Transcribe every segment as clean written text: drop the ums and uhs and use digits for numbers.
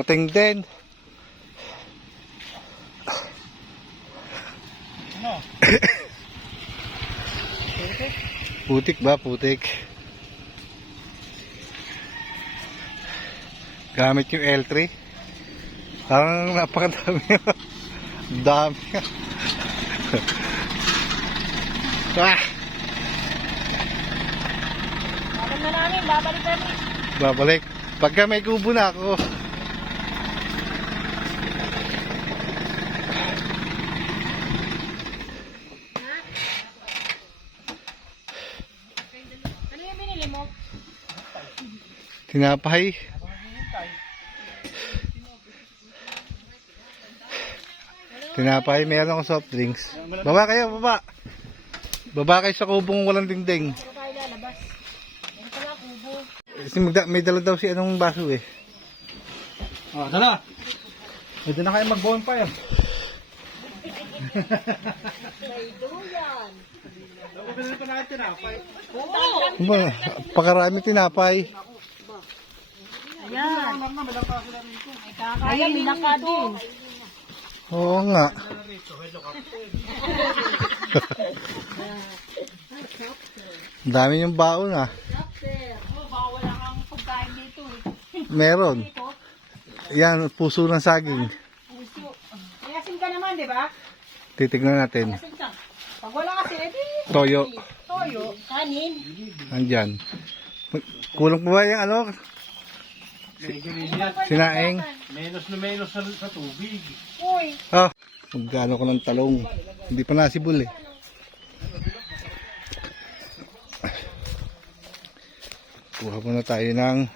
Dumating din. Ano? Putik ba? Putik. Gamit yung L3. Parang napakadami. Dami. Ah! Alam na namin, babalik kami. Babalik. Pagka may kubo na ako. Ano yung binili mo? Tinapay. Tinapay, meron akong soft drinks. Baba kayo, baba. Baba kayo sa kubong walang dingding. Ano tayo lalabas? Ano pala kubo? Kasi may dala daw si anong baso eh. Oh, dala. Pwede na kayo mag-bonfire. May duyan. Pwede pa natin tinapay. Oo. Ba, pakarami tinapay. Ayan. Ay kakain lang ka din. Oo nga. Ang dami yung baon ah. Oh, baka wala kang pagkain dito eh. Meron. Yan, puso ng saging. Puso. May asin ka naman, di ba? Titignan natin. Asin ka. Pag wala kasi, edi. Toyo. Toyo. Kanin. Andyan. Kulang pa ba yung ano? Sinaing. Menos na menos sa tubig. Uy. Ah, magkano ko ng talong. Hindi pa nasibol eh. Kuha muna tayo ng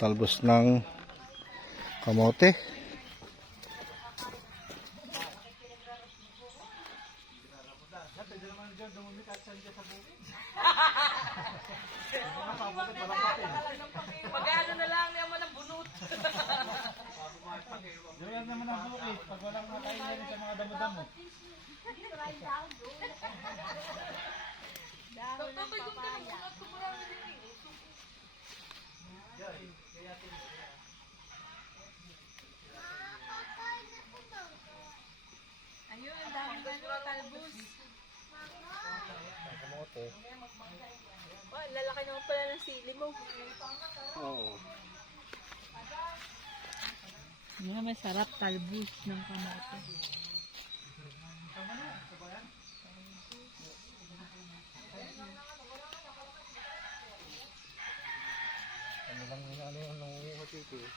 talbos ng kamote. Pag-ano na lang, naman ang bunot. Yan naman ang bukit. Pag walang makain sa mga damo-damo. Ayun, ang daming talbos. Kamote. Oh, lalaki naman pala ng sili mo. Oo. Yan, masarap talbos ng kamote. Ano lang yung ano yung nangunguha dito eh.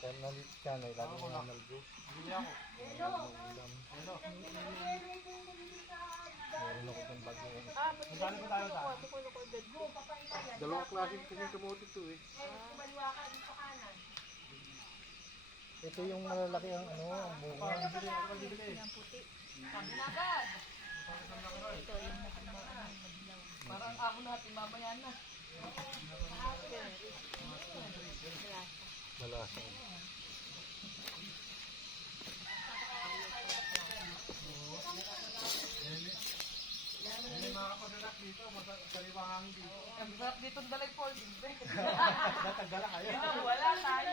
Kaya nalit ka na, lalo mo ng nalbo. Meron ako ng bago. Dalawang klase kasi kamote ito eh. Ito yung malalaki ang ano, ang bunga. Parang ako natin, mamaya na. Malasa. Ang sarap dito ang dalay Paul. Wala tayo.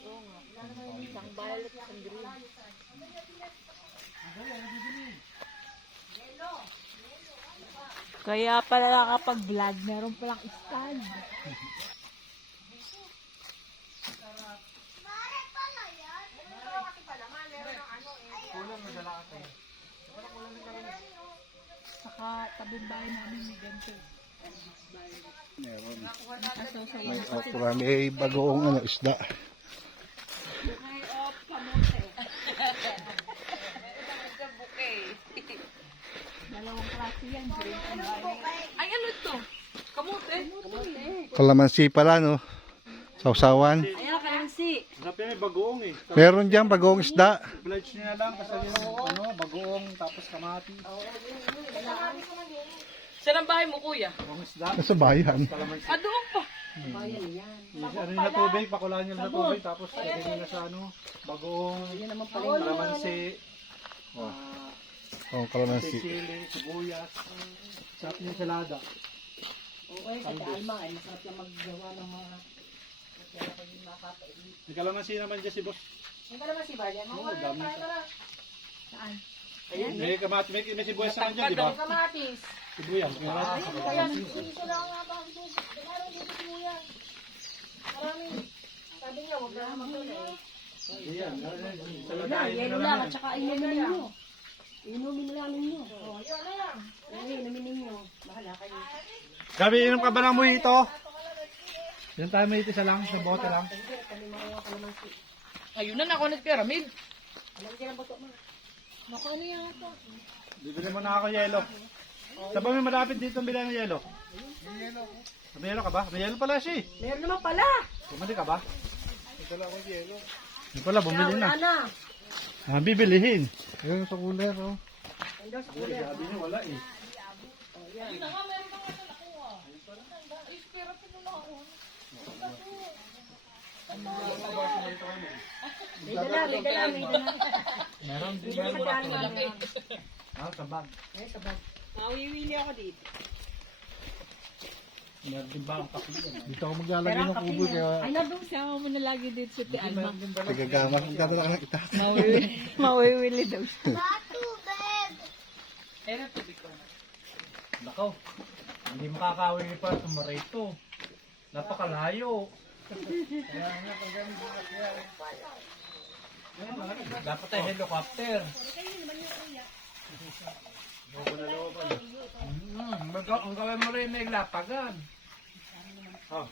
Oo nga, wala naman isang violet, isang green. Kaya pala kapag vlog, meron palang stand. Saka tabing bahay namin may ganito. Meron. Kaso sa May okra, may bagoong ano, isda. Bukay of kamote. Dalawang klase yan. Green and violet. Ay, ano to? Kamote? Kamote. Kalamansi pala no. Sausawan. Ayan, kalansi. Sabi may bagoong eh. Meron dyan bagoong isda. Pledge nyo na lang kasi yung ano, bagoong tapos kamati. Saan ang bahay mo, kuya? Ang isda. Sa bayan. Ah, doon pa. Ano yung na tubig, pakulaan nyo na sa tubig tapos lagyan nyo na sa ano, bagoong, kalamansi, Oh, kalamansi. sili, sibuyas, sarap yung salada. Oo, sa Alma ay masarap lang maggawa ng mga kaya pag makakain. May kalamansi naman dyan si boss. Hindi ka naman si Bayan. Oo, dami tayo ka. na. Saan? Ayan. May kamati, may sibuyas naman dyan, di ba? May kamatis. Sibuyas. Ayan, hindi ko lang nga ba ang susi. Kailangan dito si Kuya. Marami. Sabi niya, huwag na magtuloy. Ayan. Yelo lang, at saka inumin ninyo. Inumin lang ninyo. Oh, yun na lang. Inumin ninyo. Bahala kayo. Gabi, inom ka ba ng mojito? Yan tayo mojito isa lang, sa bote lang. Kami mga kalamansi. Ayun na, nakunit ka, Ramil. Alam niya lang ba ito? Naku, ano yan ito? Bibili mo na ako yelo. Saan ba may malapit dito ang bilang ng yelo? May yelo ka ba? May yelo pala siya eh. Meron naman pala. Bumili ka ba? Wala akong yelo. Hindi pala, bumili na. Wala na. Ah, bibilihin. Ayun sa cooler, oh. Ayun sa kuya. Sabi niya wala eh. Ayun na nga, meron pa nga nakuha. Ay, spera pa nung nakakuha. May dala, may dala, may dala. Meron din. May dala sa dala. Malaki. Ah, sa bag. Ay, sa bag. Mawiwili ako dito. Meron din ba ang kape yan? Dito ako maglalagay ng kubo kaya Ay, nandun. Sama mo na lagi dito sa Alma. tagagamas. Magdadala ka ng ita. Mawiwili daw siya. Nakaw. Hindi makakawin pa tumarito. Napakalayo. Dapat ay helicopter. Ang gawin mo rin may lapagan. Oh.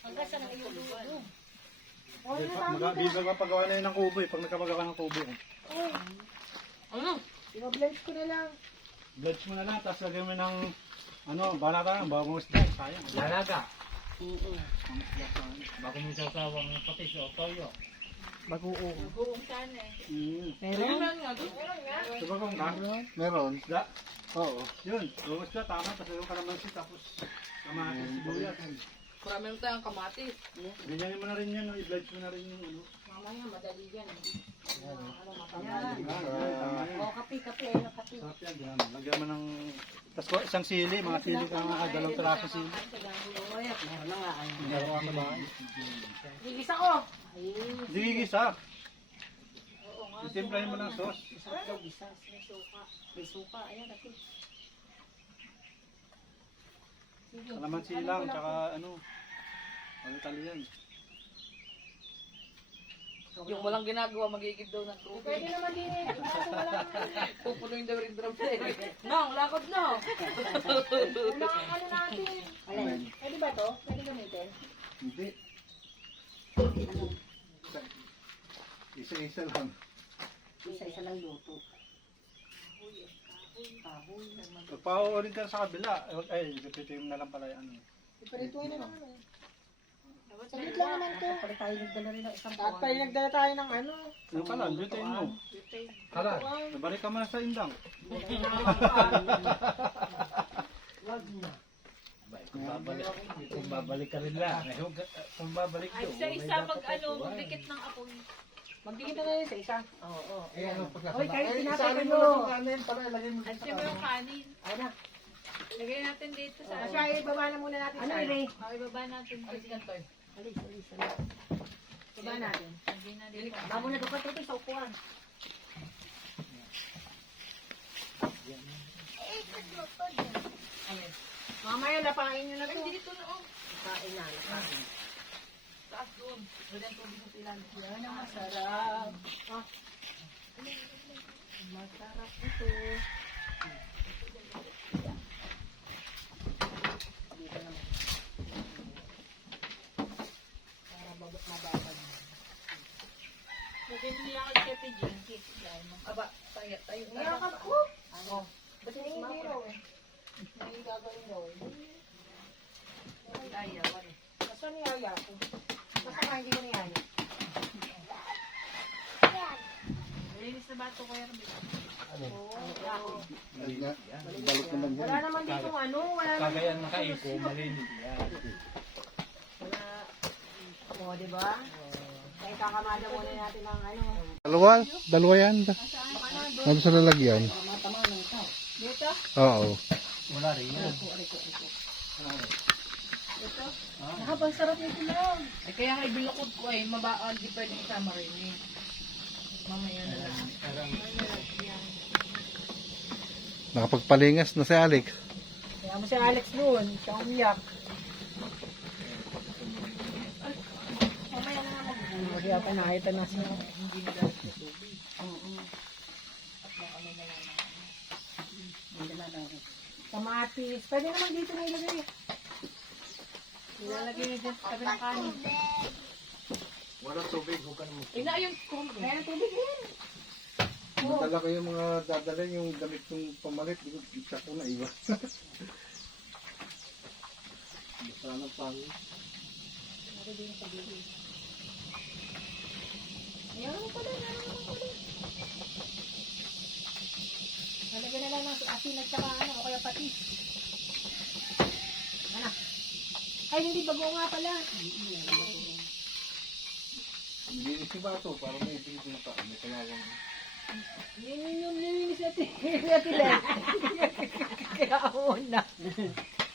Hanggang sa nang iyong dulo. Bisa ka pagawa na yun ng kubo eh. Pag nagkapagawa ng kubo. Ano? I-blend ko na lang. Bloods mo na lang. Tapos lagyan mo ng ano, bala ka lang. Bago mo isda. Sayang. Lalaga. Bago mo sasawang patis o toyo. Mag-uong. Buong sana eh. Meron? Meron nga doon. Diba kung ka? Meron. Isda. Oo. Yun. Buong isda. Tama. Tapos yung kalamansi. Tapos kamatis. Sibuyas. Marami mo tayong kamatis. Ganyanin mo na rin yan. I-bloods mo na rin yung ano. Mamaya, madali yan. Ano, Yan. Tama yan. O, kape, ayun ang kape. Sarap yan. Yan. Lagyan mo ng... Tapos isang sili. Mga sili ka nga. Dalawang trako sili. Meron na nga. Meron ako ba? Gigisa ko. Ayun. Hindi gigisa. Itimplahin mo ng sauce. Isang daw, gisa. May suka. May suka. Ayan, kape. Kalamansi lang. Tsaka ano. Tali yan. Yung walang ginagawa, magigib daw ng tubig. Pwede naman din eh. Kaso wala naman. Pupunuin daw rin drum set. Nang, lakad na. Wala ang ano natin. Alin? Pwede ba to? Pwede gamitin? Hindi. Isa-isa lang. Isa-isa lang luto. Kahoy. Pagpauurin ka sa kabila. Ay, ipitin mo na lang pala yung ano. Iparituin na naman eh. Saglit lang naman to. Pala tayo nagdala rin ng isang buwan. Tayo nagdala tayo ng ano. Ano ka lang, lutuin mo. Kala, nabalik ka muna sa indang. Wag na. Kung babalik ka rin lang. Kung babalik Ay, sa isa mag ano, magdikit ng apoy. Magdikit na rin sa isa. Oo. Eh, ano pagkasama? Hoy, kahit tinapay isali mo kayo. lang ang kanin para ilagay mo At sa siya mo yung kanin. Ay na. Lagay natin dito sa Siya, ibaba na muna natin. Ano, Ray? Okay, baba natin dito. Alis. Ibaba natin. Lagay na dito. Bamo na doon ka tutoy sa upuan. Ayan. Mamaya, napain nyo na to. Ay, dito na oh. Kain na, nakain. Taas doon. Wala ang tubig sa ilan. Yan ang masarap. Ah. Masarap ito. Dito naman. Para mababad. Lagay mo niya kay Kete Jinky. Aba, tayo. Niyakap ko. Ano? Ba't hindi raw eh? Hindi gagawin daw eh. Daya, wala. Basta niyaya ko. Basta ka hindi ko niyaya. Linis na bato ko yan. Ay nga. Balot naman yan. Wala naman dito ano. Wala naman. Kagayan na kaiko, malinis yan. Wala. O, diba? Kaya kakamada muna natin ng ano. Dalawa yan. Ano sa lalagyan? Dito? Oo. Wala rin yan. Ariko. Nakapansarap nito lang. Ay, kaya nga ibilukod ko ay mabaan, di pwede isama rin eh. Mamaya na lang. Nakapagpalingas na si Alex. Kaya mo si Alex doon, siya umiyak. Mamaya na nga mag-ulo. Kaya pa nakita na siya. Hindi na dahil sa tubig. Kamatis. Pwede naman dito na ilagay. Ilalagay niyo dyan sa tabi ng kanin. Walang tubig, huwag ka naman. Ina, yung kombo. Kaya tubig yan. Nadala ko yung mga dadala yung damit yung pamalit. Isa ko na iwan. Basta na pangit. Ayaw naman pala. Nalagyan na lang ng asin at saka ano, o kaya patis. Ano? Ay, hindi bago nga pala. Hindi si Bato, para may ibigin pa. May kayawang. Nilinis natin. Natilan. Kaya ako na.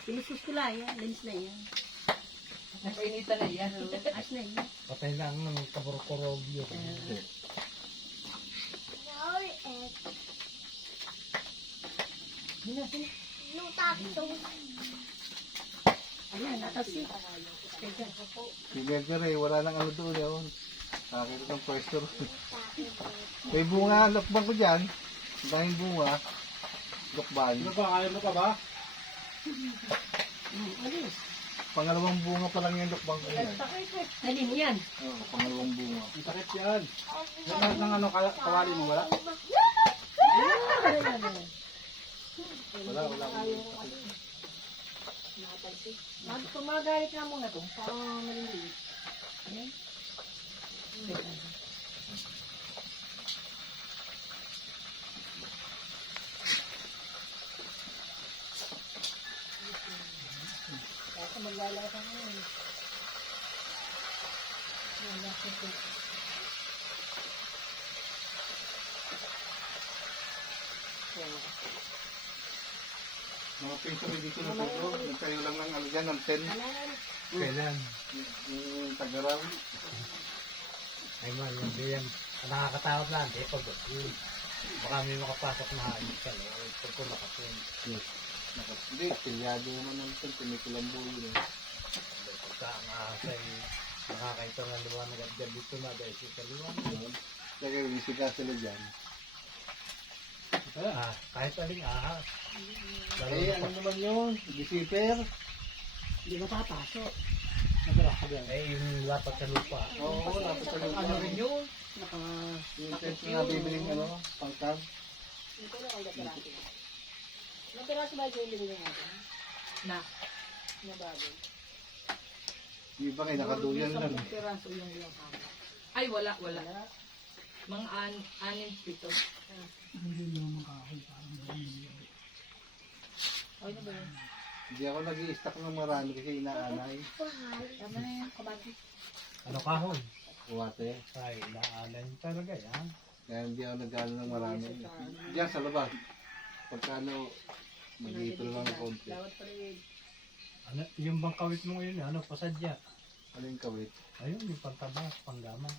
Pinusus ko lang yan. Linis na yan. Napainitan na yan. As na yan. Patay lang ng kaburkurog yun. Ayan, natasi. Si Gerger eh, wala nang ano doon yun. Nakakita ng pwesto. May bunga, lokbang ko dyan. Dahil bunga. Lokban. Ano ba? Kaya mo pa ba? Alis. Pangalawang bunga pa lang yung lokbang ko yan. Alin yan? Oo, pangalawang bunga. Ang sakit yan. Lahat ng ano, kawali mo, wala? Wala. Pumagalit nga muna to. Parang maliliit. Ayan. Kasi maglalasa ka yun. Mga pinso rin dito na tulo. Nagtayo lang ng ano dyan, ng 10. Kailan? Yung tagaraw. Ay man, hindi yan. Nakakatakot lang. Eh, pag baka may makapasok na ayos ka. Pag ko nakapun. Hindi, pilyado naman ng 10. Pinikulambo yun. Pagka ang ahasay, nakakaita ng liwanag at gabi dito na dahil sa liwanag. Kaya bisika sila dyan. Kahit aling ahas. Eh, ano naman yun? Disiper. Hindi mapapasok. Eh, yung lapat sa lupa. Oo, lapit sa lupa. Ano rin yun? Yung test nga bibiling ano, pangkab. Ito na ang piraso. Ilang piraso ba yung binigyan natin? Na. Na bago. Yung iba ngayon, nakaduyan lang. Ilang piraso yung ano. Ay, wala. Mga anim pito. Ay, na ba yun? Hindi ako nag-i-stack ng marami kasi inaanay. Tama na yan, kabagi. Ano kahon? Kuwate. Ay, naalan talaga yan. Kaya hindi ako nag-ano ng marami. Diyan sa labas. Pagka ano, mag-iipil lang ng konti. Dawat pa rin. Ano, yung bang kawit mo ngayon, ano, pasadya. Ano yung kawit? Ayun, yung pangtabas, panggama.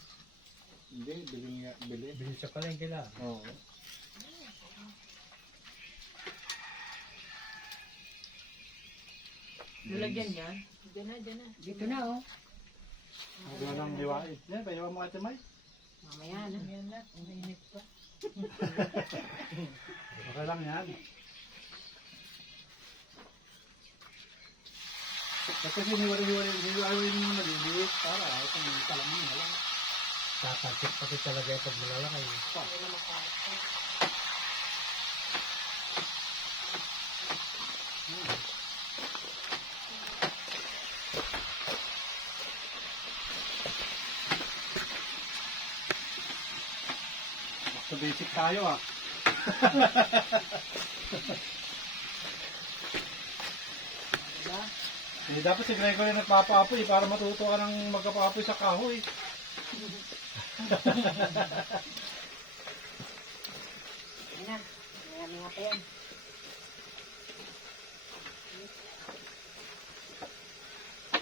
Hindi, bili nga, bili. Bilis sa palengke lang. Oo. Lalagyan yan. Diyan na. Dito na, oh. Wala nang liwain. Yan, payawa mo ate May. Mamaya na. Yan na. Ang init pa. Okay lang yan. Kasi hiniwalay mo maliliit para kung talaman mo lang. Tatantik pati talaga yung pag malalaki. Basta basic tayo ah. Eh, dapat si Gregory nagpapaapoy para matuto ka ng magkapaapoy sa kahoy. Ayan na. Marami nga pa yan.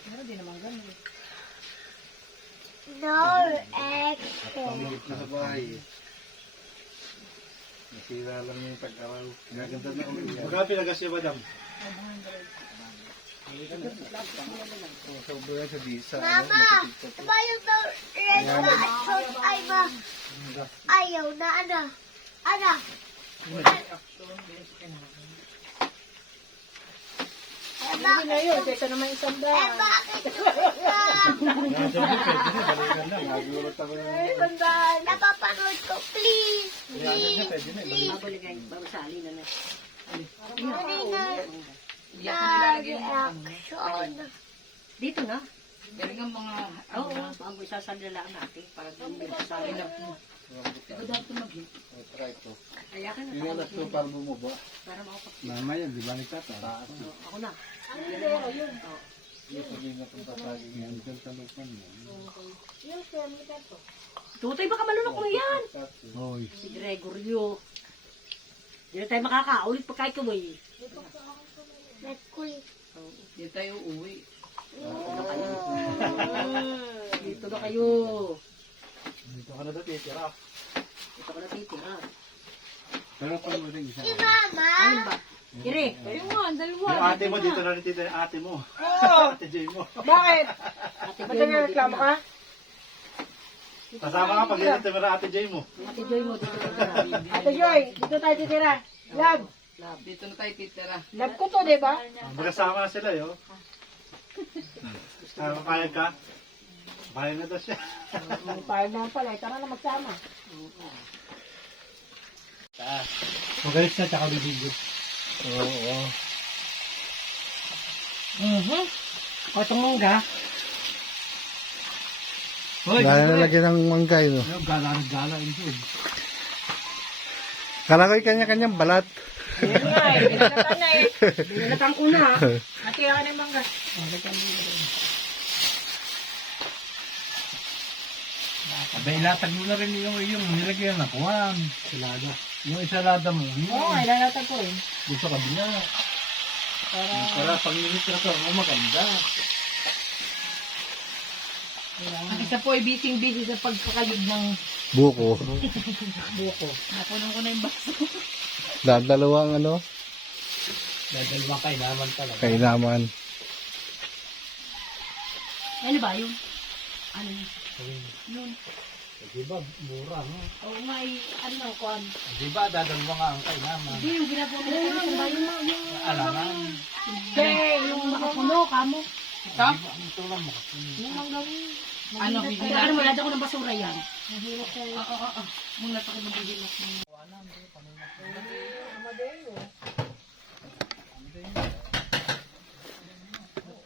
Pero di naman ganun. Pamilip na sa bahay. Nasira lang yung tag-araw. Gaganda na ulit yan. Magkano pinagas niya, madam? Sobra yan sa bisa. Mama, ba yung red na short ay ba? Ayaw na, ano? Ano? Hindi na yun. Teka naman isang daan. Bakit yung Nagulat ako na. isang daan? Napapanood ko, please. Please, please. Babaligay. Babasali na na. Hindi Hindi ako nilalagay ng reaction. Dito na. Galing ang mga, Oo, bago isasandalaan natin. Para doon din sa akin. Ikaw dapat tumagin. Try ko. Kaya ka na. Pinalas ko para bumaba. Para makapag... Mamaya, di ba nagtataas? Ako na. Pero yun. Yung sabihin na kung tatagin yan. Diyan sa lupan mo. Tutay, baka malunok mo yan. Hoy. Si Gregorio. Hindi na tayo makakaulit pagka ikaw eh. hindi tayo uwi. Dito na kayo. Dito ka na dati, tira. Dito ka na titira. Pero pag mo rin isa. Mama, Ano ba? Ire. Kayo nga, ang dalawa. Yung ate mo, dito na rin tita yung ate mo. Ate Jay mo. Bakit? Ate Joy mo. Reklamo ka? Kasama ka pag dito mo ate Jay mo. Ate Joy mo. Dito ka na. Ate Joy, dito tayo titira. Love, Dito na tayo titira. love ko to, di ba? Magkasama na sila, yo. Papayag ka? Papayag na daw siya. Pahal na pala, tara na magsama. Magalit siya, tsaka bibigyo. Oo. O, itong mangga. Hoy, Lalagyan ng manggay, no? ano, gala ito. Kala ko yung kanya-kanyang balat. Ayun nga eh, binalatan na eh. Binalatan ko na. Ate, ka ng mangga. Abay, latag mo na rin yung nilagyan na kuwan. Salada. Yung isalada mo. Oo, ay lalatan ko eh. Doon sa kabila. Para pag nilitra mo, maganda. Ang isa po ay busy sa pagkakayod ng Buko. napunan ko na yung baso. Dadalawang ano, Dadalawang kainaman talaga. kainaman. Ano ba yun? Ano yun? Yun. Diba, mura, no? Oo nga eh. Ano lang kuhan? Diba, dadalawang nga ang kainaman. Hindi yung ginagawa mo na yung ba yung Alangan. Hindi, yung makapuno, kamo. Ito? Ito lang makapuno. Yung manggawin. Ano, Kaya bibigyan ano, natin? malada ko ng basura yan. Oo. Muna tayo magbibigay.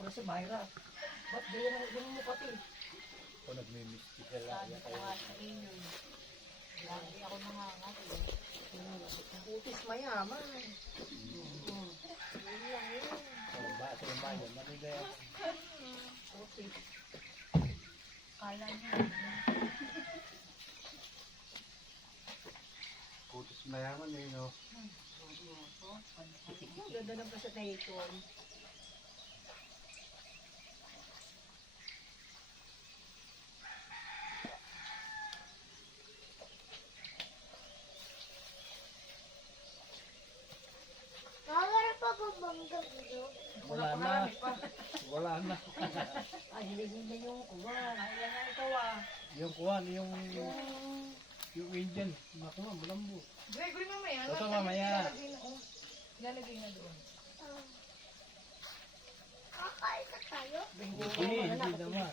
Sa Mayra. Ba't di yan mo pati? Kung nagmimisti sila. Putis mayaman. Putis mayaman eh, no? Ganda ng presentation. mawala pa ba bangga dito? Wala na. Wala na. Ay, hindi yung kuwan. Ayan na ikaw ah. Yung kuwan, yung Indian. Nakuha, malambo. Gregory, mamaya. Ito mamaya. Lalagay na doon. Kakain na tayo? Hindi naman.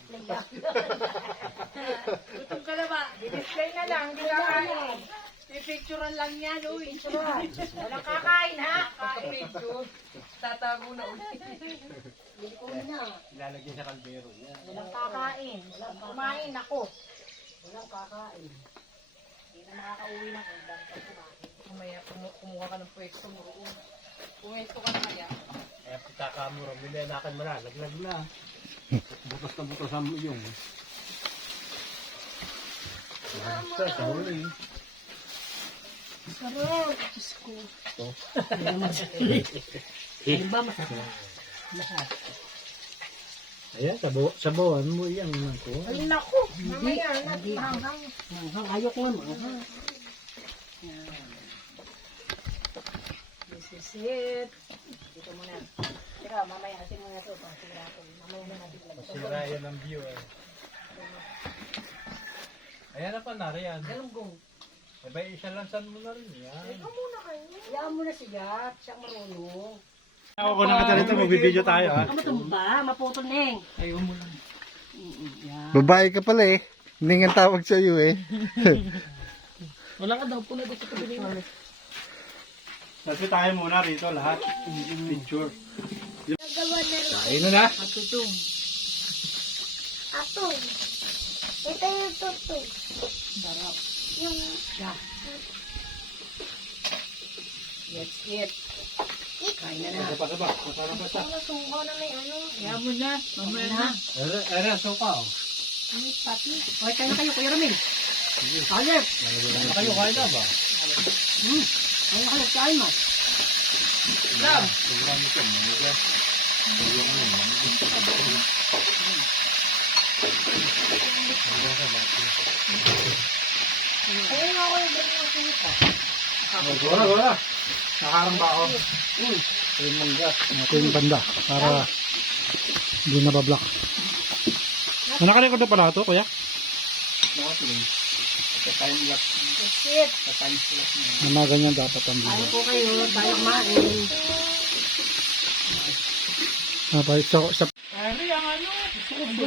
Gutom ka na ba? Display na lang, hindi kakain. Pipicturean lang yan, uy. Walang kakain ha. Kain picture. Tatago na ulit. Hindi ko na. Ilalagay sa kaldero. Yan. Walang kakain. Kumain ako. Walang kakain. Hindi na makakauwi na kung dahil ka kumain. Mamaya, kumuha ka ng pwesto mo. Pwesto ka na kaya. Kaya pagkakamura, milanakan mo na. Laglag na. Butas na butas ang yung. Sa huli. Sarap! Diyos ko. Ano ba masarap? Ayan, sabawan mo yan naman ko. Ay, naku. Mamaya, hanghang. Manghang, ayok nga manghang. This is it. Dito muna. Teka, mamaya asin mo na ito. Sigurado. Mamaya na natin ilabas. Sira yan ang view eh. Ayan na pa na rin. Galunggong. Abay, isalansan mo na rin yan. Hayaan mo na siya. Siya marunong. Ako ko na kita rito, magbibideo tayo ha. Ano ba? Maputol neng. Ayaw mo lang. Babae ka pala eh. Hindi nga tawag sa iyo eh. Wala ka daw po na dito sa kabili. Kasi tayo muna rito lahat. Picture. Nagawa na rin. Kain na na. Atutong. Atong. Ito yung tutong. Sarap. Yung Let's eat. Kain na na. Saba. Masarap pa siya. sungko na may ano. Kaya mo na. Mamaya na. Era, suka oh. Ano pati? Okay, kayo na kayo, Kuya Ramil. Kain. Kayo kain na ba? Kain na kayo, kain mo. Ayun nga ako yung ganyan sungko. Wala. Nakarang ba ako? Yung mangga. Ito yung banda. Para hindi nabablock. Nakarecord na pala ito, kuya? That's it. Na mga ganyan dapat ang video. Kain po kayo, tayo kumain. Ari, ang ano?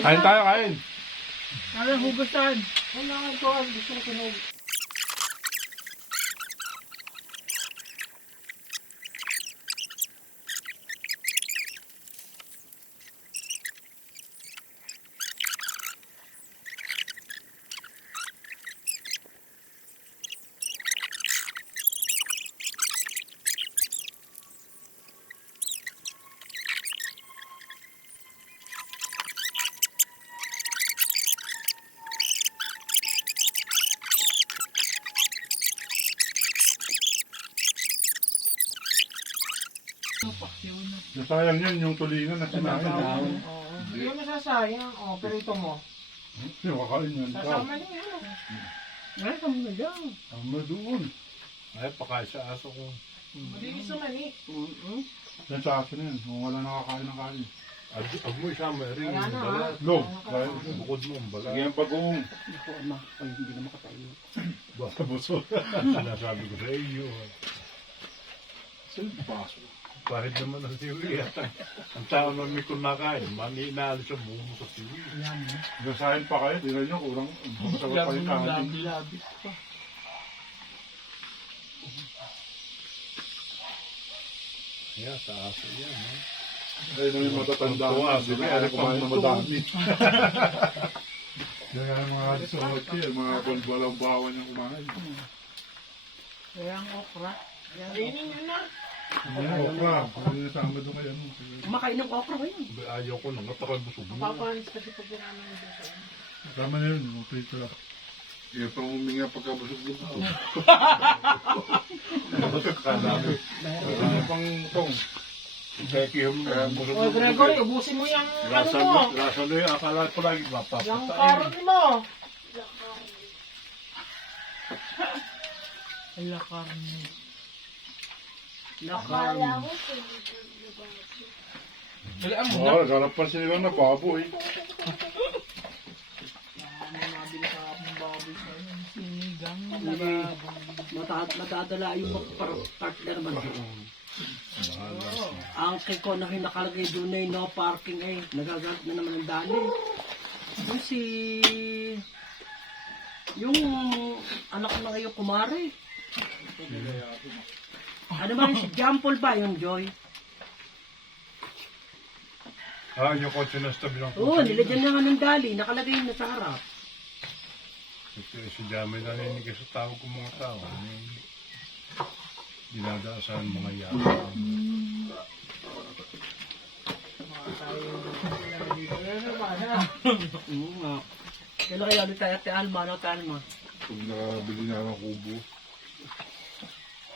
Kain tayo, kain. Ano, hugasan. Kailangan ko, gusto ko tunog. Nasayang yan, yung tulingan na sinahin. Hindi mo masasayang. O, perito mo. Hindi, kakain yan. Kasama niya. Ay, kamo na dyan. Tama doon. Ay, pakain sa aso ko. Malinis naman eh. Yan sa aso na yan, kung wala nakakain ng kain. Pag mo isama rin Wala na, balat. Log, dahil Bukod mo ang balat. sige ang pag-uong. Ako, ama. Ay, hindi na makatayo. Basta buso. Sinasabi ko sa iyo. Saan baso? Kahit naman ang siwi. Ang tao na may kumakain, mani inaalis ang bumo sa siwi. Nasahin pa kayo, di na nyo, kurang masarap pa yung kain. Labi-labi pa. Yan, sa aso yan. Ha? Ayun na yung matatanda Tuwa, na, di sige, ba? Ano kumain na madami. Yan Kaya mga suot yan, mga walang bawan yung kumain. Kaya ang okra. Kainin nyo na. Ano, okra, kung nasama doon kayo. Kumakain ng okra ngayon. Ayaw ko nang natakal busog mo. Papanis kasi pag ginaman nyo sa Tama na yun, okay ito lang. Iya pang huminga pagkabusog dito. Nabasag ka namin. Ano pang tong? Kaya kiyom mo. busog O, mo. Gregory, ubusin mo yung ano mo. Lasa na yun, akala ko lagi Yung mapapatay. karon mo. Ala karne. Akala ko Oo, garap pa sila na baboy. Mabili sa akong baboy sa inyo. Sinigang. Matadala yung partner man doon. Ang kay ko na nakalagay doon ay no parking ay nagagamit na naman ang dali. Yung yung anak na ngayon kumare. Ano ba yung si Jampol ba yung Joy? Ah, yung kotse na sa tabi ng Oo, nilagyan na nga ng dali, nakalagay na sa harap. Si Jamay na naninig sa tawag ng mga tao. Dinadaasan mga yata. Oo nga. Kailan kaya ulit tayo Ate Alma, no Ate Alma? Pag nakabili na ng kubo.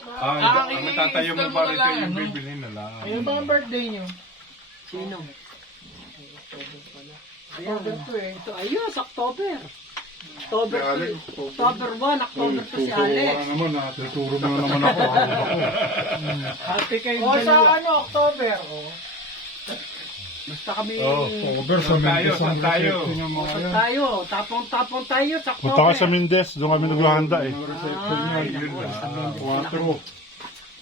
Ah, ang natatayo mo ba rin yung bibili na lang? Ayun ba ang birthday nyo? Sino? October to eh. Ito, ayos, October. October 2. October 1, October 2 si Alex. naman ha. Tuturo na naman ako. Happy kayo O sa dalawa. ano, October. Basta kami. October sa Mendes ang reception yung mga Saan yan. tayo? Tapong-tapong tayo sa October. Punta ka sa Mendes, doon kami naghahanda eh. Ay, naku, sa Mendes. 4.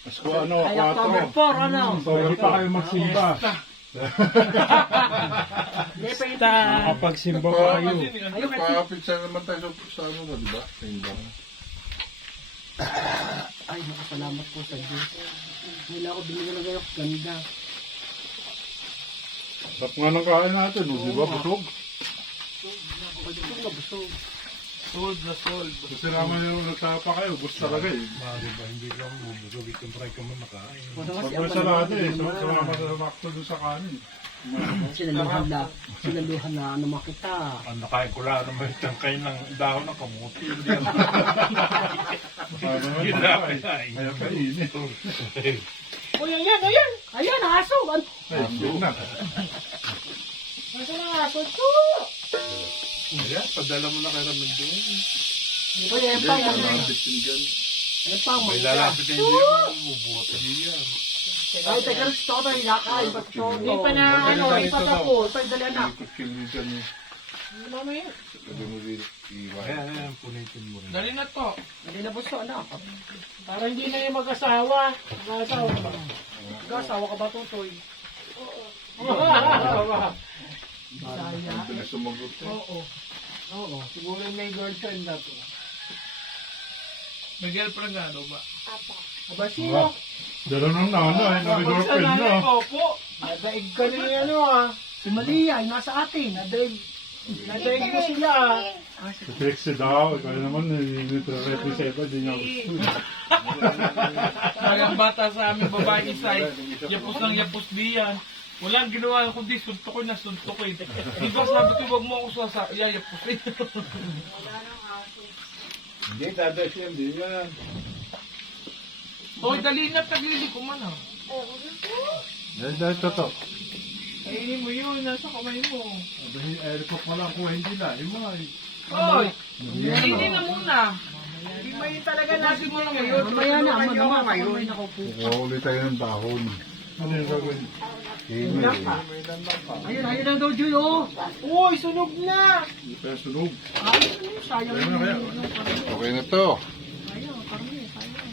Mas ko ano, Ay, October 4, ano? Pwede pa kayo magsimba. Hindi pa yun. Makapagsimba pa kayo. Ayun, kasi. Kapit sa naman tayo sa ano na, di ba? Sa imbang. Ay, nakasalamat po sa Diyos. Nila ako binigyan ng gayon. Ganda. Sarap nga ng kain natin, di ba? Busog. Busog na busog. Kasi naman yung nagtapa kayo, gusto talaga eh. Diba, hindi lang bubusog, itong try ka man makain. Kasi Pag ang may salada eh, naman, sumama sa makto doon sa kanin. Sinaluhan na ano makita. Ang nakain ko lang naman itong kain ng dahon ng kamuti. Kaya kainin. Uy, ayan. Ayan, aso! Ay, yun na. Nasa na nga, so. Ayan, padala mo na kay Ramon doon. Uy, ayan pa. Lalapit yun dyan. Ayan pa, May mga. lalapit na hindi mo, bubuhat yan. Ay, teka rin, ito na hinakain. Ba't ito? Hindi pa na, ano, Hindi pa tapos. Ito yung dali anak. Ikot kayo dyan eh. mamaya. Sabi mo rin, iwan. Ayan, punitin mo rin. Dali na to. Dali na busto, anak. Para hindi na yung mag-asawa. Mag-asawa ba? Mag-asawa ka ba, Tutoy? Ang bilis sumagot eh. Oo. Siguro may girlfriend na to. May girlfriend nga, ano ba? Aba, sino? Dala ng nanay, nag-girlfriend na. Opo. Nadaig ka na yung ano ah. Si Malia, ay nasa atin. Nadaig mo sila ah. Si Trixie daw, ikaw naman, nire-represent pa, di niya gusto. Talagang bata sa aming babae isa, yapos ng yapos diyan. Walang ginawa kundi suntukoy na suntukoy. Di ba sabi ko, wag mo ako yayapusin. Hindi, dadas yan, di yan. Hoy, dali na, tagili ko man ah. Dahil totoo. Kainin mo yun, nasa kamay mo. Aircock mo lang kung hindi na, yung mga... Hoy, kainin na muna. Hindi may talaga nasin mo lang ngayon. Mamaya na, ama naman. Mamaya na kaupo. Kukuha tayo ng dahon. Ano yung gagawin? Hingay eh. Ayun na daw, Juy, oh. Uy, sunog na! Hindi pa sunog. Ay, sayang Kaya na, kaya. Okay na to. Sayang, karami, sayang.